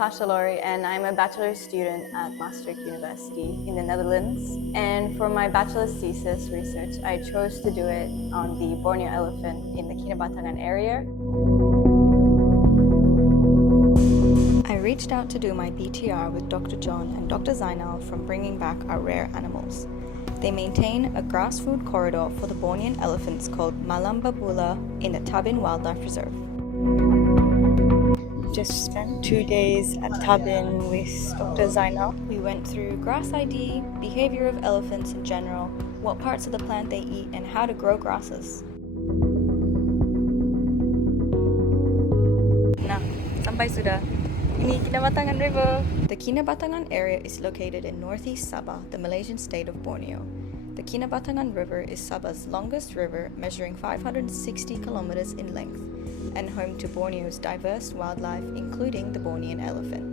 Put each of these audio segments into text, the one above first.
Natasha and I'm a Bachelor student at Maastricht University in the Netherlands. And for my bachelor's thesis research, I chose to do it on the Borneo elephant in the Kinabatangan area. I reached out to do my BTR with Dr. John and Dr. Zainal from Bringing Back Our Rare Animals. They maintain a grass food corridor for the Bornean elephants called Malam Babula in the Tabin Wildlife Reserve. Just spent 2 days at Tabin with Dr. Zainal. We went through grass ID, behavior of elephants in general, what parts of the plant they eat, and how to grow grasses. Nah, sampai sudah. Ini Kinabatangan River. The Kinabatangan area is located in northeast Sabah, the Malaysian state of Borneo. The Kinabatangan River is Sabah's longest river, measuring 560 kilometers in length, and home to Borneo's diverse wildlife, including the Bornean elephant.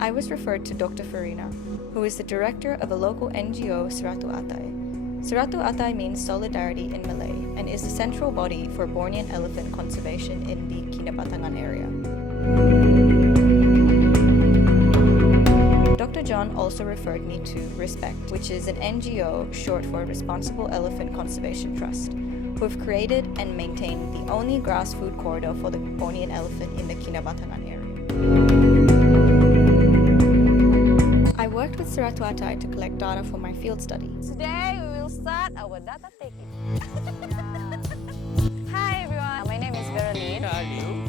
I was referred to Dr. Farina, who is the director of a local NGO, Seratu Aatai. Seratu Aatai means solidarity in Malay and is the central body for Bornean elephant conservation in the Kinabatangan area. Dr. John also referred me to Respect, which is an NGO short for Responsible Elephant Conservation Trust, who have created and maintained the only grass food corridor for the Bornean elephant in the Kinabatangan area. I worked with Seratu Aatai to collect data for my field study. Today we will start our data taking. Hi everyone, my name is Verlene.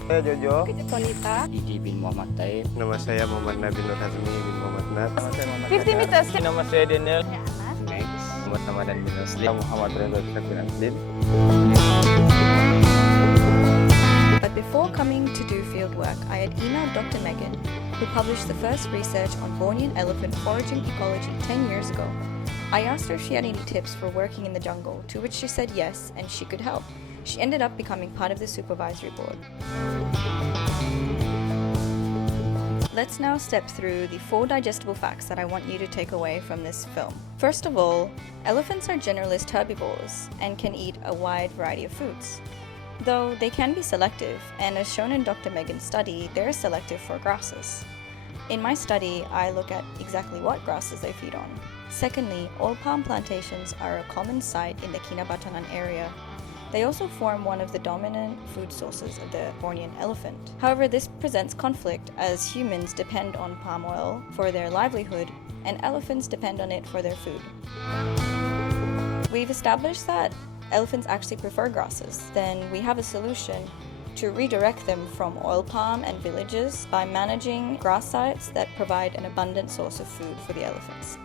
Saya Jojo. Konita. Didi bin Muhammad Taib. Nama saya Muhammad Nabi Nur Hazmi bin Muhammad Nat. 50 meters. Nama saya Daniel. Max. Muhammad Ramadan bin Aslim. Muhammad Reza bin Aslim. But before coming to do fieldwork, I had emailed Dr. Megan, who published the first research on Bornean elephant foraging ecology 10 years ago. I asked her if she had any tips for working in the jungle, to which she said yes, and she could help. She ended up becoming part of the supervisory board. Let's now step through the 4 digestible facts that I want you to take away from this film. First of all, elephants are generalist herbivores and can eat a wide variety of foods. Though they can be selective, and as shown in Dr. Megan's study, they're selective for grasses. In my study, I look at exactly what grasses they feed on. Secondly, oil palm plantations are a common sight in the Kinabatangan area. They also form one of the dominant food sources of the Bornean elephant. However, this presents conflict as humans depend on palm oil for their livelihood and elephants depend on it for their food. We've established that elephants actually prefer grasses. Then we have a solution to redirect them from oil palm and villages by managing grass sites that provide an abundant source of food for the elephants.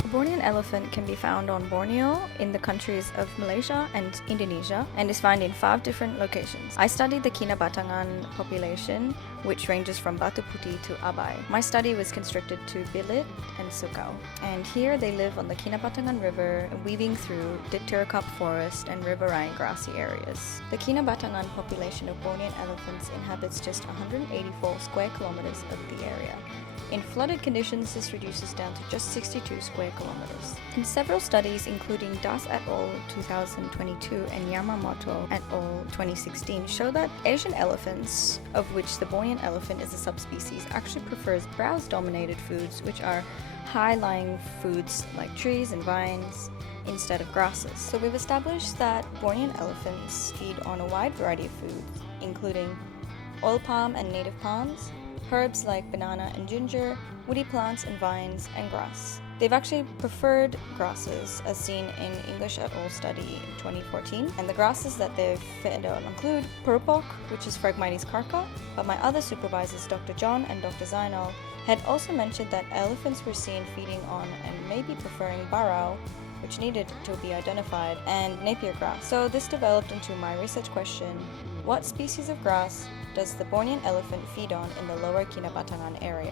The Bornean elephant can be found on Borneo, in the countries of Malaysia and Indonesia, and is found in 5 different locations. I studied the Kinabatangan population, which ranges from Batu Putih to Abai. My study was constricted to Bilit and Sukau, and here they live on the Kinabatangan River, weaving through Dipterocarp forest and riverine grassy areas. The Kinabatangan population of Bornean elephants inhabits just 184 square kilometers of the area. In flooded conditions, this reduces down to just 62 square kilometers. In several studies, including Das et al. 2022 and Yamamoto et al. 2016, show that Asian elephants, of which the Bornean elephant is a subspecies, actually prefers browse-dominated foods, which are high-lying foods like trees and vines, instead of grasses. So we've established that Bornean elephants feed on a wide variety of foods, including oil palm and native palms, herbs like banana and ginger, woody plants and vines, and grass. They've actually preferred grasses, as seen in English et al. Study in 2014, and the grasses that they've fed on include purpok, which is Phragmites carca, but my other supervisors, Dr. John and Dr. Zainal, had also mentioned that elephants were seen feeding on and maybe preferring barau, which needed to be identified, and napier grass. So this developed into my research question: what species of grass does the Bornean elephant feed on in the lower Kinabatangan area?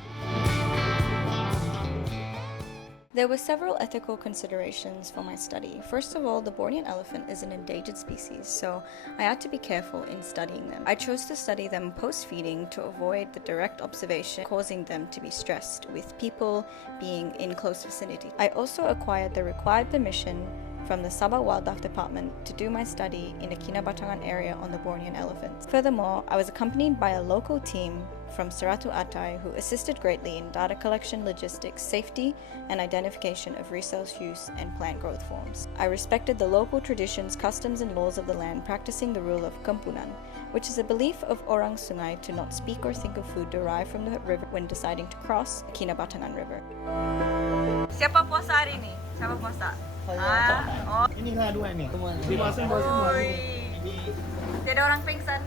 There were several ethical considerations for my study. First of all, the Bornean elephant is an endangered species, so I had to be careful in studying them. I chose to study them post-feeding to avoid the direct observation causing them to be stressed with people being in close vicinity. I also acquired the required permission from the Sabah Wildlife Department to do my study in the Kinabatangan area on the Bornean elephants. Furthermore, I was accompanied by a local team from Seratu Aatai who assisted greatly in data collection, logistics, safety, and identification of resource use and plant growth forms. I respected the local traditions, customs, and laws of the land, practicing the rule of Kampunan, which is a belief of orang sungai to not speak or think of food derived from the river when deciding to cross the Kinabatangan River. Siapa puasa hari ini? Siapa puasa? Inilah dua ini. Tidak orang pingsan.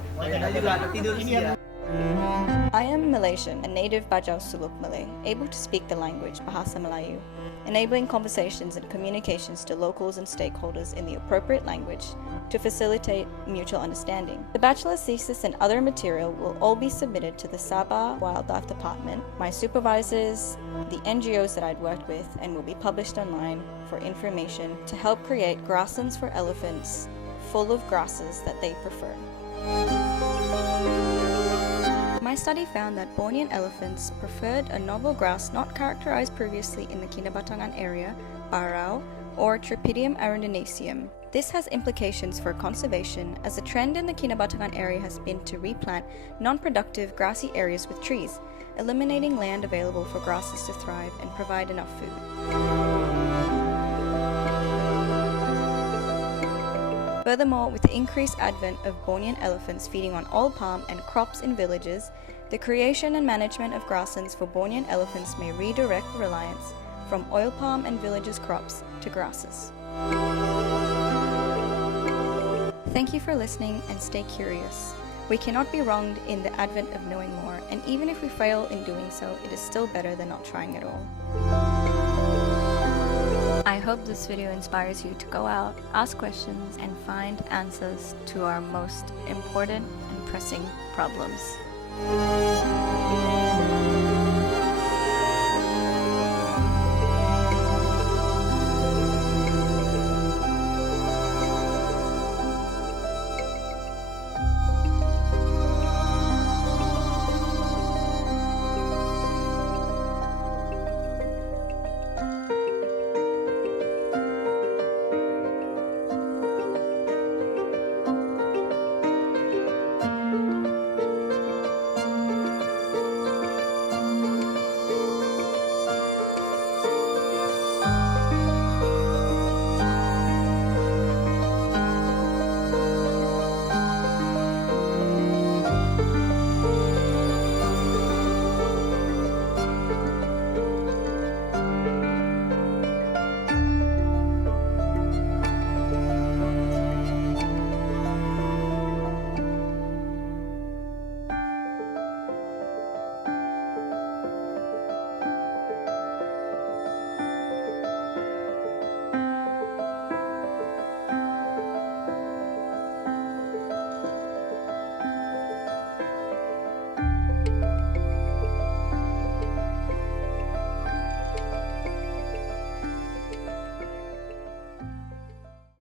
I am Malaysian, a native Bajau Suluk Malay, able to speak the language Bahasa Melayu, enabling conversations and communications to locals and stakeholders in the appropriate language to facilitate mutual understanding. The Bachelor's thesis and other material will all be submitted to the Sabah Wildlife Department, my supervisors, the NGOs that I'd worked with, and will be published online for information to help create grasslands for elephants full of grasses that they prefer. My study found that Bornean elephants preferred a novel grass not characterized previously in the Kinabatangan area, Barau, or Tripidium arundinaceum. This has implications for conservation, as the trend in the Kinabatangan area has been to replant non-productive grassy areas with trees, eliminating land available for grasses to thrive and provide enough food. Furthermore, with the increased advent of Bornean elephants feeding on oil palm and crops in villages, the creation and management of grasslands for Bornean elephants may redirect reliance from oil palm and villages' crops to grasses. Thank you for listening, and stay curious. We cannot be wronged in the advent of knowing more, and even if we fail in doing so, it is still better than not trying at all. I hope this video inspires you to go out, ask questions, and find answers to our most important and pressing problems.